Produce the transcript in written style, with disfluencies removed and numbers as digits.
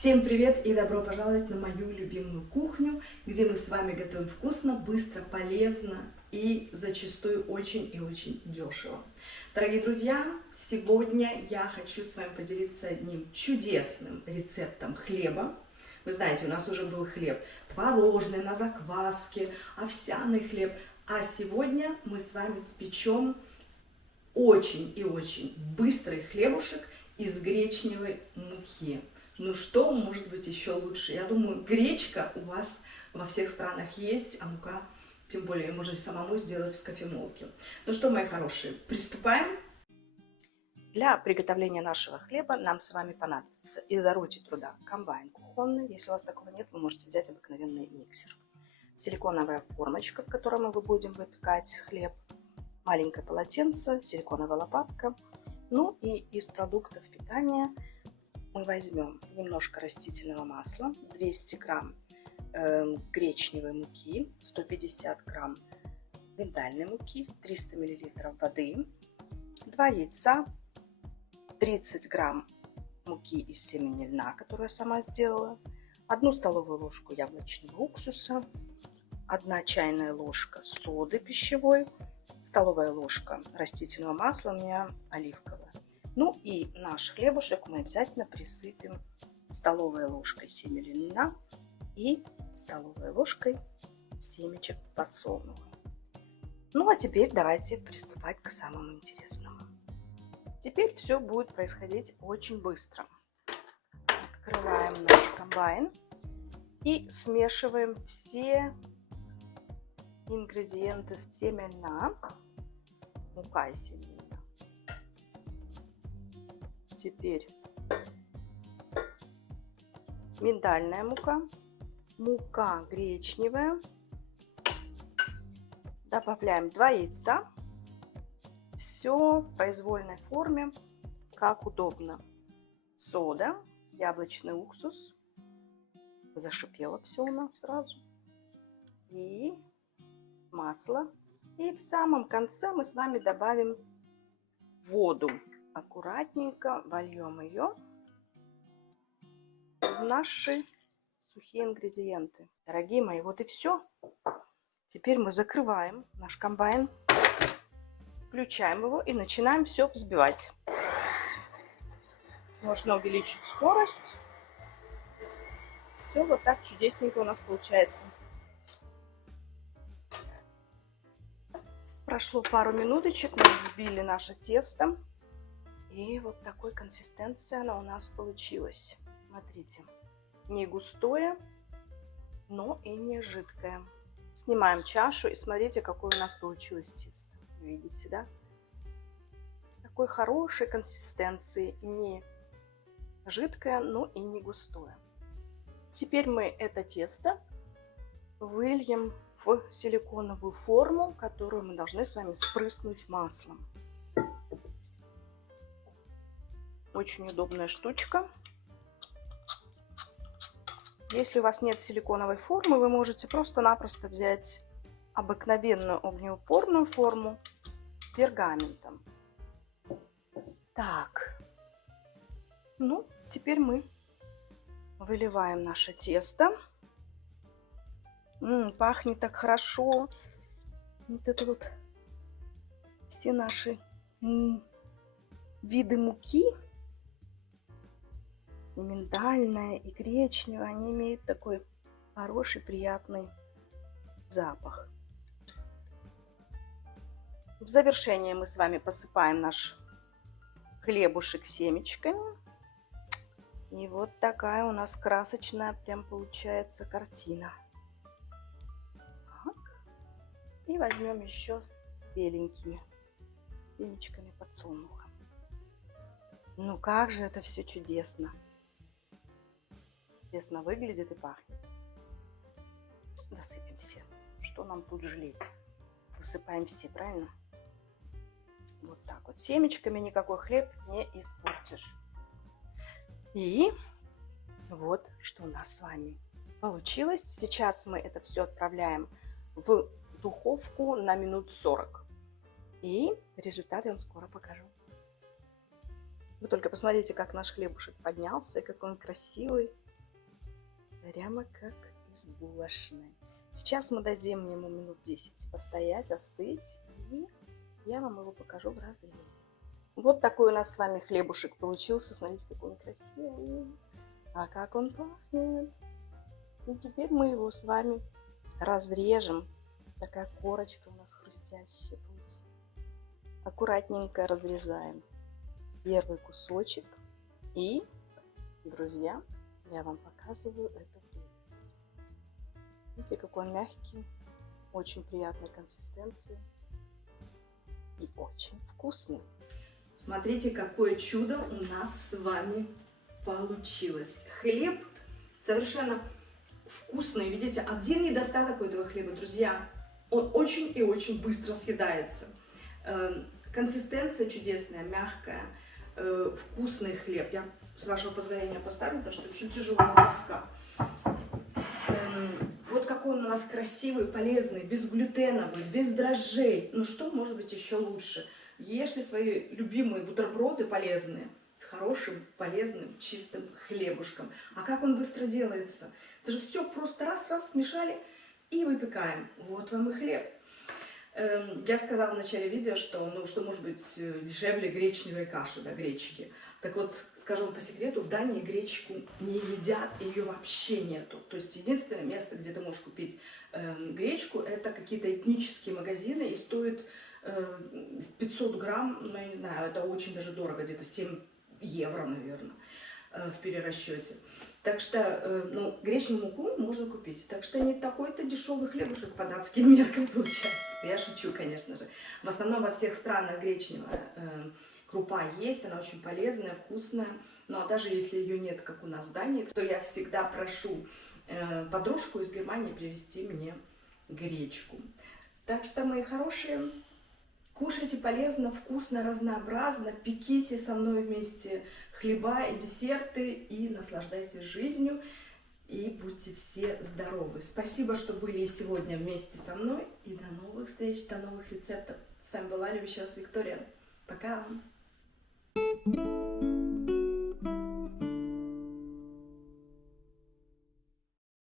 Всем привет и добро пожаловать на мою любимую кухню, где мы с вами готовим вкусно, быстро, полезно и зачастую очень и очень дешево. Дорогие друзья, сегодня я хочу с вами поделиться одним чудесным рецептом хлеба. Вы знаете, у нас уже был хлеб творожный, на закваске, овсяный хлеб. А сегодня мы с вами спечем очень и очень быстрый хлебушек из гречневой муки. Ну что может быть еще лучше? Я думаю, гречка у вас во всех странах есть, а мука, тем более, можно самому сделать в кофемолке. Ну что, мои хорошие, приступаем. Для приготовления нашего хлеба нам с вами понадобится из орудий труда комбайн кухонный. Если у вас такого нет, вы можете взять обыкновенный миксер. Силиконовая формочка, в которой мы будем выпекать хлеб. Маленькое полотенце, силиконовая лопатка. Ну и из продуктов питания мы возьмем немножко растительного масла, 200 грамм гречневой муки, 150 грамм миндальной муки, 300 миллилитров воды, 2 яйца, 30 грамм муки из семени льна, которую я сама сделала, 1 столовую ложку яблочного уксуса, 1 чайная ложка соды пищевой, столовая ложка растительного масла, у меня оливковое. Ну и наш хлебушек мы обязательно присыпем столовой ложкой семени льна и столовой ложкой семечек подсолнуха. Ну а теперь давайте приступать к самому интересному. Теперь все будет происходить очень быстро. Открываем наш комбайн и смешиваем все ингредиенты: семя льна, мука и семя льна. Теперь миндальная мука, мука гречневая. Добавляем 2 яйца. Все в произвольной форме, как удобно. Сода, яблочный уксус. Зашипело все у нас сразу. И масло. И в самом конце мы с вами добавим воду. Аккуратненько вольем ее в наши сухие ингредиенты. Дорогие мои, вот и все. Теперь мы закрываем наш комбайн, включаем его и начинаем все взбивать. Можно увеличить скорость. Все вот так чудесненько у нас получается. Прошло пару минуточек, мы взбили наше тесто. И вот такой консистенции оно у нас получилось. Смотрите, не густое, но и не жидкое. Снимаем чашу и смотрите, какое у нас получилось тесто. Видите, да? Такой хорошей консистенции, не жидкое, но и не густое. Теперь мы это тесто выльем в силиконовую форму, которую мы должны с вами спрыснуть маслом. Очень удобная штучка. Если у вас нет силиконовой формы, вы можете просто-напросто взять обыкновенную огнеупорную форму пергаментом. Так, ну, теперь мы выливаем наше тесто. Пахнет так хорошо. Вот это вот все наши виды муки. И миндальная, и гречневая, они имеют такой хороший, приятный запах. В завершение мы с вами посыпаем наш хлебушек семечками. И вот такая у нас красочная прям получается картина. Так. И возьмем еще беленькими семечками подсолнуха. Ну как же это все чудесно! Чудесно выглядит и пахнет. Досыпем все. Что нам тут жалеть? Высыпаем все, правильно? Вот так вот. Семечками никакой хлеб не испортишь. И вот что у нас с вами получилось. Сейчас мы это все отправляем в духовку на минут 40. И результат я вам скоро покажу. Вы только посмотрите, как наш хлебушек поднялся, как он красивый. прямо как из булочной. Сейчас мы дадим ему минут 10 постоять, остыть, и я вам его покажу в разрезе. Вот такой у нас с вами хлебушек получился. Смотрите, какой он красивый. А как он пахнет. И теперь мы его с вами разрежем. Такая корочка у нас хрустящая получилась. Аккуратненько разрезаем первый кусочек. И, друзья, я вам показываю эту прелесть. Видите, какой он мягкий, очень приятной консистенции и очень вкусный. Смотрите, какое чудо у нас с вами получилось. Хлеб совершенно вкусный. Видите, один недостаток у этого хлеба, друзья, он очень и очень быстро съедается. Консистенция чудесная, мягкая, вкусный хлеб. Я, с вашего позволения, поставлю, потому что очень тяжелая доска. Вот какой он у нас красивый, полезный, безглютеновый, без дрожжей. Ну что может быть еще лучше? Ешьте свои любимые бутерброды полезные с хорошим, полезным, чистым хлебушком. А как он быстро делается? Это же все просто раз-раз смешали и выпекаем. Вот вам и хлеб. Я сказала в начале видео, что может быть дешевле гречневой каши, да, гречки. Так вот, скажу вам по секрету, в Дании гречку не едят, и ее вообще нету. То есть единственное место, где ты можешь купить гречку, это какие-то этнические магазины, и стоит 500 грамм, ну я не знаю, это очень даже дорого, где-то 7 евро, наверное, в перерасчете. Так что, гречневую муку можно купить. Так что не такой-то дешевый хлебушек по датским меркам получается. Я шучу, конечно же. В основном во всех странах гречневая крупа есть, она очень полезная, вкусная. Ну а даже если ее нет, как у нас в Дании, то я всегда прошу подружку из Германии привезти мне гречку. Так что, мои хорошие, кушайте полезно, вкусно, разнообразно, пеките со мной вместе хлеба и десерты и наслаждайтесь жизнью. И будьте все здоровы. Спасибо, что были сегодня вместе со мной. И до новых встреч, до новых рецептов. С вами была любящая вас Виктория. Пока!